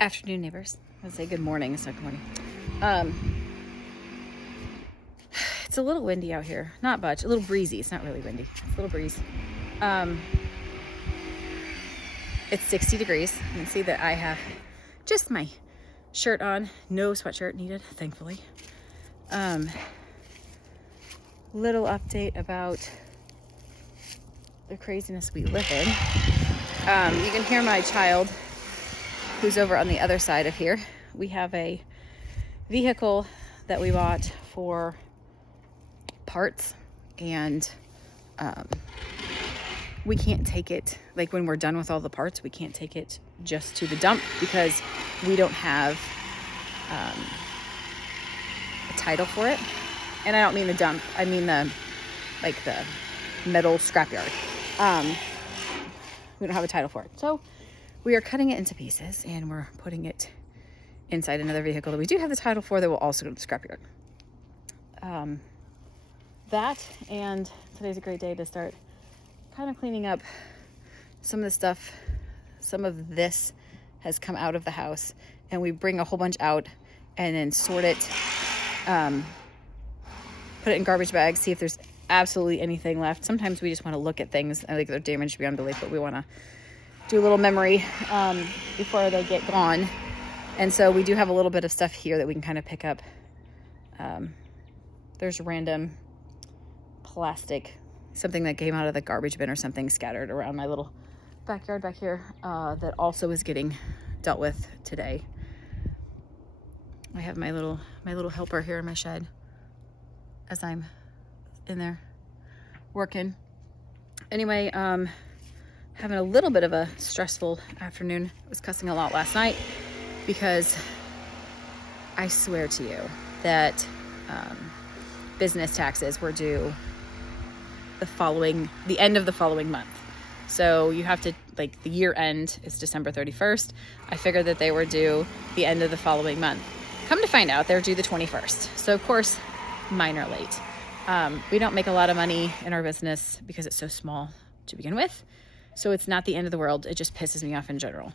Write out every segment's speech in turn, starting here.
Afternoon, neighbors. I'd say good morning. It's not good morning. It's a little windy out here. Not much. A little breezy. It's not really windy. It's a little breeze. It's 60 degrees. You can see that I have just my shirt on. No sweatshirt needed, thankfully. Little update about the craziness we live in. You can hear my child who's over on the other side of here. We have a vehicle that we bought for parts, and we can't take it, like when we're done with all the parts, we can't take it just to the dump because we don't have a title for it. And I don't mean the dump, I mean the metal scrapyard. We don't have a title for it. So we are cutting it into pieces and we're putting it inside another vehicle that we do have the title for that will also go to the scrapyard. That, and today's a great day to start kind of cleaning up some of the stuff. Some of this has come out of the house, and we bring a whole bunch out and then sort it, put it in garbage bags, see if there's absolutely anything left. Sometimes we just want to look at things like they're damaged beyond belief, but we want to do a little memory before they get gone. And so we do have a little bit of stuff here that we can kind of pick up. There's random plastic, something that came out of the garbage bin or something scattered around my little backyard back here that also is getting dealt with today. I have my little helper here in my shed as I'm in there working. Anyway, having a little bit of a stressful afternoon. I was cussing a lot last night because I swear to you that business taxes were due the end of the following month. So you have to, like, the year end is December 31st. I figured that they were due the end of the following month. Come to find out, they're due the 21st. So of course, mine are late. We don't make a lot of money in our business because it's so small to begin with. So it's not the end of the world. It just pisses me off in general.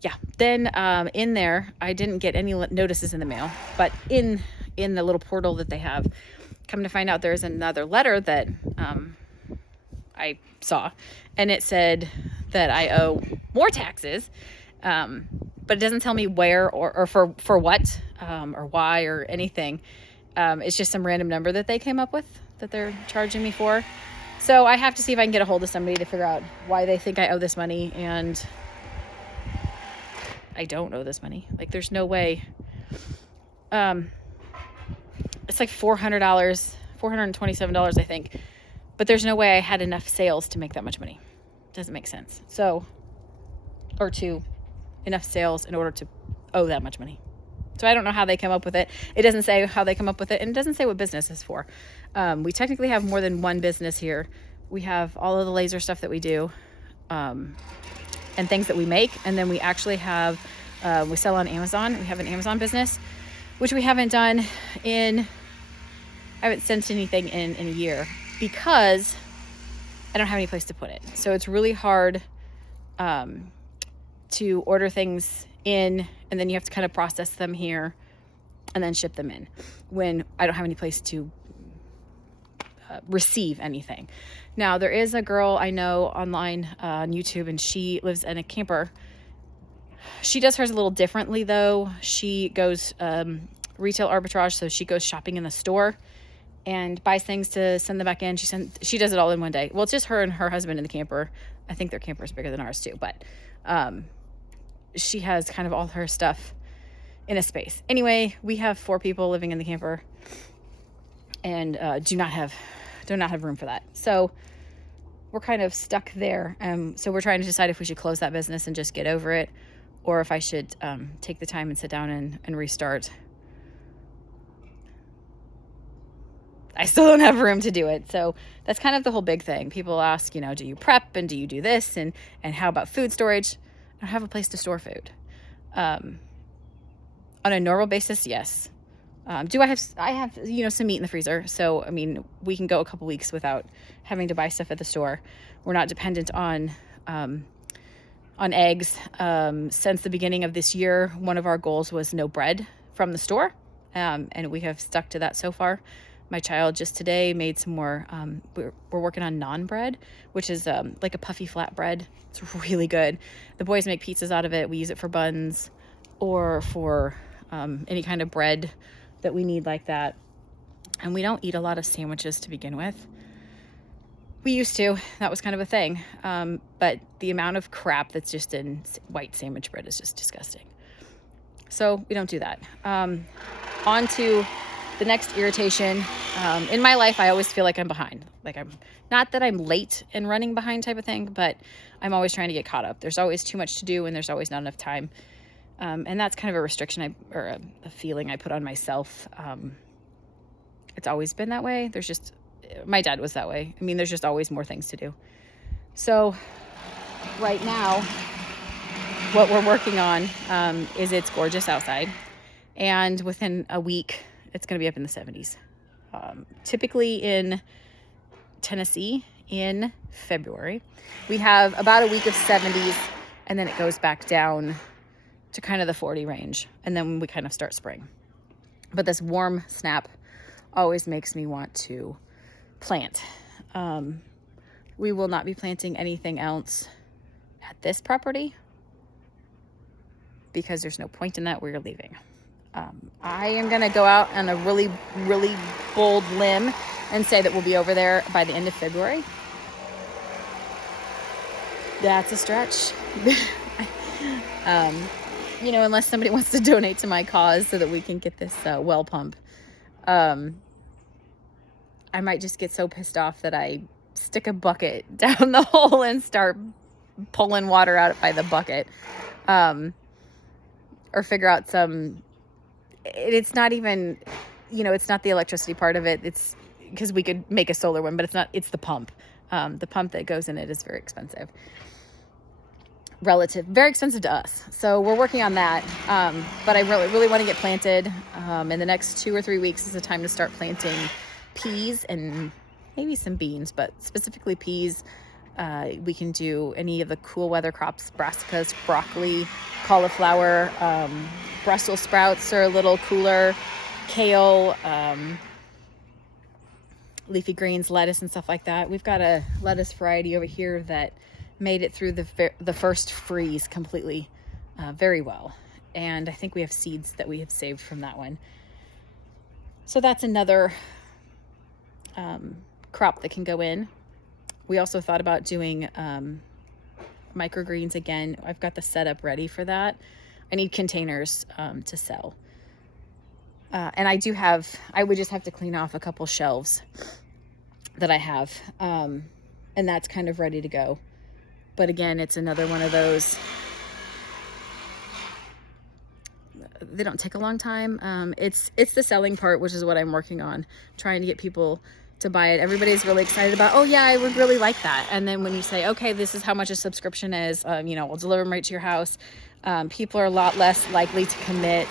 Yeah. Then in there, I didn't get any notices in the mail, but in the little portal that they have, come to find out there's another letter that I saw, and it said that I owe more taxes, but it doesn't tell me where or for what or why or anything. It's just some random number that they came up with that they're charging me for. So I have to see if I can get a hold of somebody to figure out why they think I owe this money, and I don't owe this money. Like, there's no way. It's like $400, $427, I think. But there's no way I had enough sales to make that much money. Doesn't make sense. So, or to enough sales in order to owe that much money. So I don't know how they come up with it. It doesn't say how they come up with it, and it doesn't say what business is for. We technically have more than one business here. We have all of the laser stuff that we do, and things that we make. And then we actually have, we sell on Amazon. We have an Amazon business, which we haven't done I haven't sent anything in a year because I don't have any place to put it. So it's really hard to order things in, and then you have to kind of process them here and then ship them in when I don't have any place to receive anything. Now, there is a girl I know online on YouTube, and she lives in a camper. She does hers a little differently, though. She goes retail arbitrage, so she goes shopping in the store and buys things to send them back in. She does it all in one day. Well, it's just her and her husband in the camper. I think their camper is bigger than ours too, but she has kind of all her stuff in a space. Anyway, we have 4 people living in the camper, and do not have room for that. So we're kind of stuck there. So we're trying to decide if we should close that business and just get over it, or if I should take the time and sit down and restart. I still don't have room to do it. So that's kind of the whole big thing. People ask, do you prep, and do you do this, and how about food storage? I don't have a place to store food. On a normal basis, yes. I have some meat in the freezer. So, I mean, we can go a couple weeks without having to buy stuff at the store. We're not dependent on on eggs. Since the beginning of this year, one of our goals was no bread from the store, and we have stuck to that so far. My child just today made some more, we're working on naan bread, which is like a puffy flat bread. It's really good. The boys make pizzas out of it. We use it for buns or for any kind of bread that we need like that. And we don't eat a lot of sandwiches to begin with. We used to. That was kind of a thing. But the amount of crap that's just in white sandwich bread is just disgusting. So we don't do that. On to the next irritation. In my life, I always feel like I'm behind. Like I'm not that I'm late and running behind type of thing, but I'm always trying to get caught up. There's always too much to do and there's always not enough time. And that's kind of a restriction or a feeling I put on myself. It's always been that way. My dad was that way. I mean, there's just always more things to do. So right now, what we're working on is it's gorgeous outside. And within a week, it's going to be up in the 70s. Typically in Tennessee in February, we have about a week of 70s, and then it goes back down to kind of the 40 range. And then we kind of start spring. But this warm snap always makes me want to plant. We will not be planting anything else at this property because there's no point in that. We're leaving. I am going to go out on a really, really bold limb and say that we'll be over there by the end of February. That's a stretch. Unless somebody wants to donate to my cause so that we can get this well pump. I might just get so pissed off that I stick a bucket down the hole and start pulling water out by the bucket. Or figure out it's not even, it's not the electricity part of it. It's because we could make a solar one, but it's the pump. The pump that goes in it is very expensive. Very expensive to us. So we're working on that. But I really, really want to get planted. In the next 2 or 3 weeks is the time to start planting peas and maybe some beans, but specifically peas. We can do any of the cool weather crops, brassicas, broccoli, cauliflower, Brussels sprouts are a little cooler, kale, leafy greens, lettuce and stuff like that. We've got a lettuce variety over here that made it through the first freeze completely very well. And I think we have seeds that we have saved from that one. So that's another crop that can go in. We also thought about doing microgreens again. I've got the setup ready for that. I need containers to sell. And I would just have to clean off a couple shelves that I have. And that's kind of ready to go. But again, it's another one of those, they don't take a long time. It's the selling part, which is what I'm working on, trying to get people to buy it. Everybody's really excited about, oh yeah, I would really like that. And then when you say, okay, this is how much a subscription is, we'll deliver them right to your house. People are a lot less likely to commit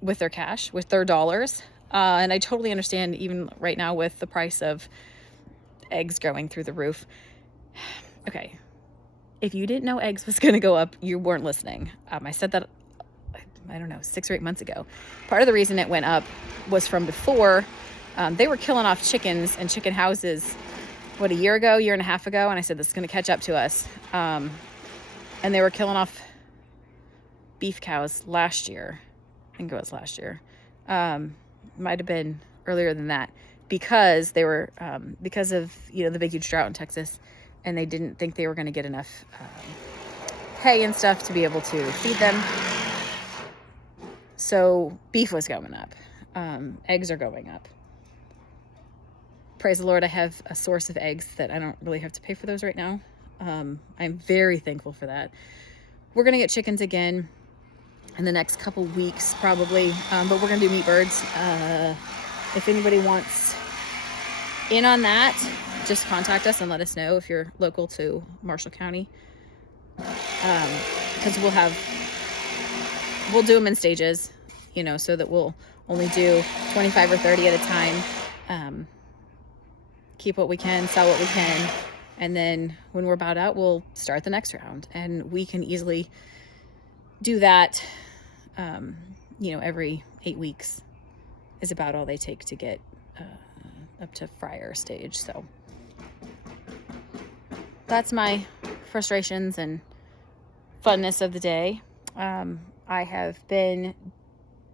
with their cash, with their dollars. And I totally understand, even right now with the price of eggs going through the roof. Okay. If you didn't know eggs was going to go up, you weren't listening. I said that, I don't know, 6 or 8 months ago. Part of the reason it went up was from before. They were killing off chickens and chicken houses, a year and a half ago. And I said, this is going to catch up to us. And they were killing off beef cows last year. I think it was last year. Might have been earlier than that, because they were, because of, the big, huge drought in Texas, and they didn't think they were going to get enough hay and stuff to be able to feed them. So beef was going up. Eggs are going up. Praise the Lord, I have a source of eggs that I don't really have to pay for those right now. I'm very thankful for that. We're going to get chickens again in the next couple weeks, probably. But we're going to do meat birds. If anybody wants in on that, just contact us and let us know if you're local to Marshall County. Because we'll do them in stages, so that we'll only do 25 or 30 at a time. Keep what we can, sell what we can, And then when we're about out, we'll start the next round. And we can easily do that, you know, every 8 weeks is about all they take to get up to fryer stage. So that's my frustrations and funness of the day. I have been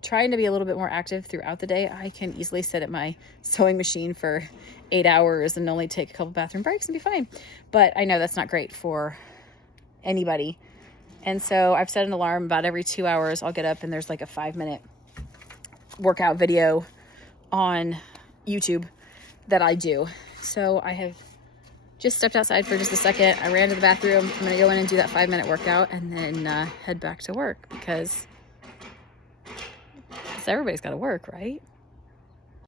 trying to be a little bit more active throughout the day. I can easily sit at my sewing machine for 8 hours and only take a couple bathroom breaks and be fine. But I know that's not great for anybody. And so I've set an alarm about every 2 hours. I'll get up and there's like a 5-minute workout video on YouTube that I do. So I have just stepped outside for just a second. I ran to the bathroom. I'm going to go in and do that 5-minute workout and then head back to work because everybody's got to work, right?